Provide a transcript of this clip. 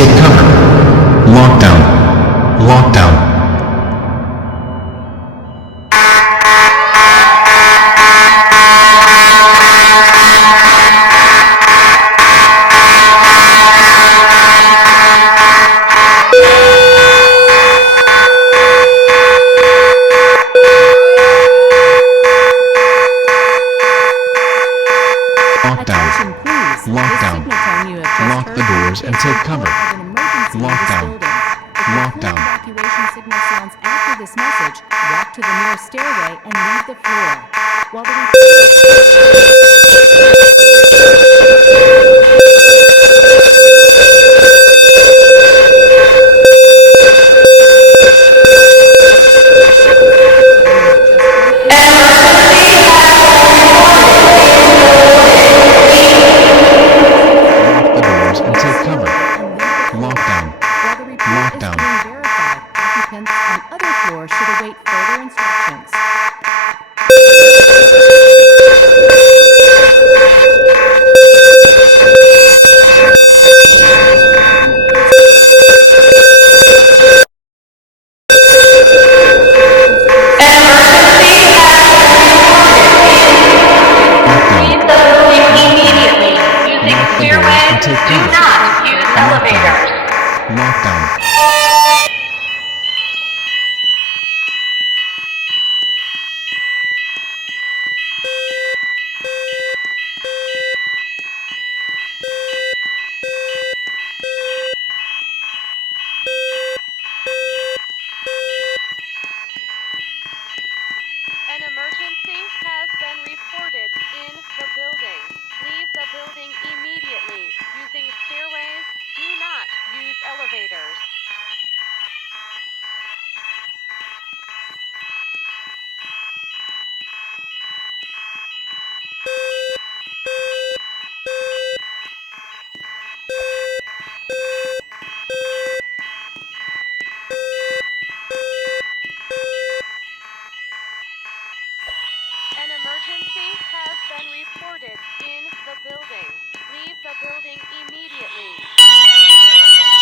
take cover. Lockdown. Lockdown. Attention, please. Lockdown. This signal tone you have just Lock heard the doors and take indicates the cover. report of an emergency in this Lockdown. building. If your Lockdown. clear evacuation signal sounds after this message, walk to the nearest stairway and leave the floor. While the Lock the doors and take cover. Lockdown. While the report is Lockdown. being verified, occupants on other floors should await further instructions. Leave the building immediately. Using Lock the doors stairways, and take do cover. not use elevators. Lockdown. An emergency has been reported in the building. Leave the building immediately. Using stairways, do not use elevators. An emergency has been reported in the building. Leave the building immediately. Using stairways,